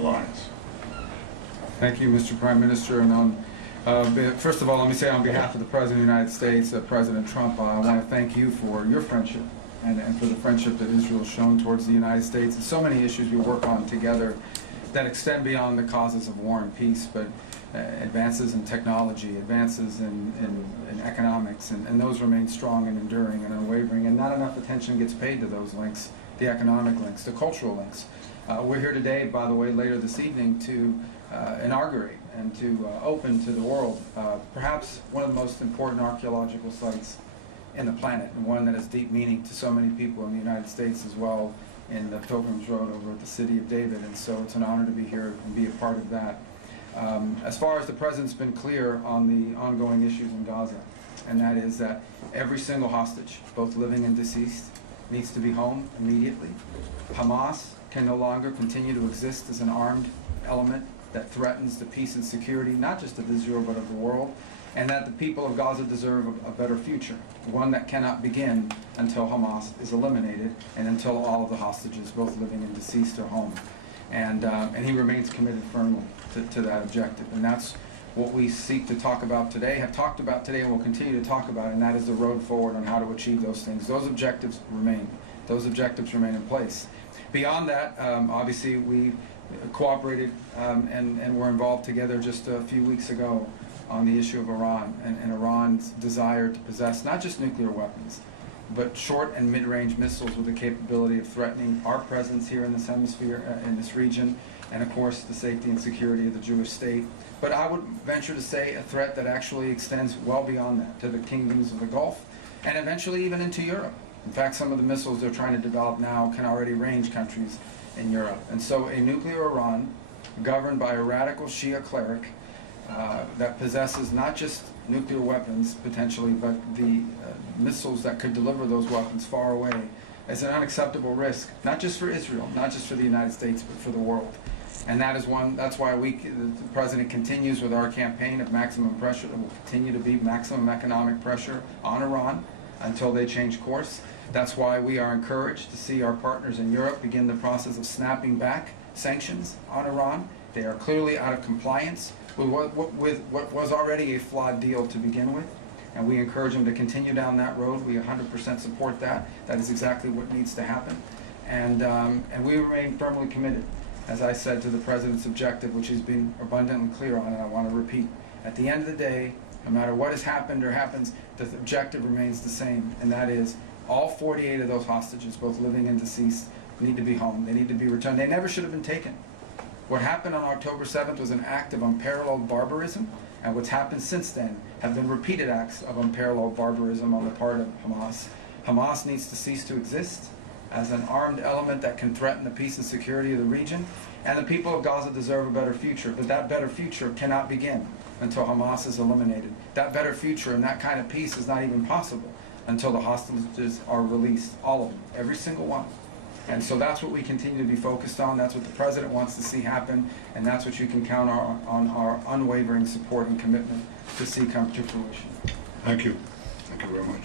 alliance. Thank you, Mr. Prime Minister. And first of all, let me say on behalf of the President of the United States, President Trump, I want to thank you for your friendship and for the friendship that Israel has shown towards the United States and so many issues we work on together that extend beyond the causes of war and peace, but advances in technology, advances in economics, and those remain strong and enduring and unwavering, and not enough attention gets paid to those links, the economic links, the cultural links. We're here today, by the way, later this evening to inaugurate and to open to the world perhaps one of the most important archaeological sites in the planet, and one that has deep meaning to so many people in the United States as well, in the Pilgrim's Road over at the City of David. And so it's an honor to be here and be a part of that. As far as the President's been clear on the ongoing issues in Gaza, and that is that every single hostage, both living and deceased, needs to be home immediately. Hamas can no longer continue to exist as an armed element that threatens the peace and security, not just of Israel, but of the world, and that the people of Gaza deserve a better future, one that cannot begin until Hamas is eliminated and until all of the hostages, both living and deceased, are home. And he remains committed firmly to that objective. And that's what we seek to talk about today, have talked about today, and will continue to talk about, and that is the road forward on how to achieve those things. Those objectives remain. Those objectives remain in place. Beyond that, obviously, we cooperated and were involved together just a few weeks ago on the issue of Iran and Iran's desire to possess not just nuclear weapons, but short and mid-range missiles with the capability of threatening our presence here in this hemisphere, in this region, and of course the safety and security of the Jewish state. But I would venture to say a threat that actually extends well beyond that to the kingdoms of the Gulf and eventually even into Europe. In fact, some of the missiles they're trying to develop now can already range countries in Europe. And so a nuclear Iran governed by a radical Shia cleric that possesses not just nuclear weapons potentially, but the missiles that could deliver those weapons far away is an unacceptable risk, not just for Israel, not just for the United States, but for the world. And that is that's why the President continues with our campaign of maximum pressure. There will continue to be maximum economic pressure on Iran until they change course. That's why we are encouraged to see our partners in Europe begin the process of snapping back sanctions on Iran. They are clearly out of compliance with what was already a flawed deal to begin with, and we encourage them to continue down that road. We 100% support that. That is exactly what needs to happen, and we remain firmly committed, as I said, to the President's objective, which he's been abundantly clear on, and I want to repeat. At the end of the day, no matter what has happened or happens, the objective remains the same, and that is all 48 of those hostages, both living and deceased, need to be home. They need to be returned. They never should have been taken. What happened on October 7th was an act of unparalleled barbarism, and what's happened since then have been repeated acts of unparalleled barbarism on the part of Hamas. Hamas needs to cease to exist as an armed element that can threaten the peace and security of the region, and the people of Gaza deserve a better future, but that better future cannot begin until Hamas is eliminated. That better future and that kind of peace is not even possible until the hostages are released, all of them, every single one. And so that's what we continue to be focused on. That's what the President wants to see happen, and that's what you can count on our unwavering support and commitment to see come to fruition. Thank you. Thank you very much.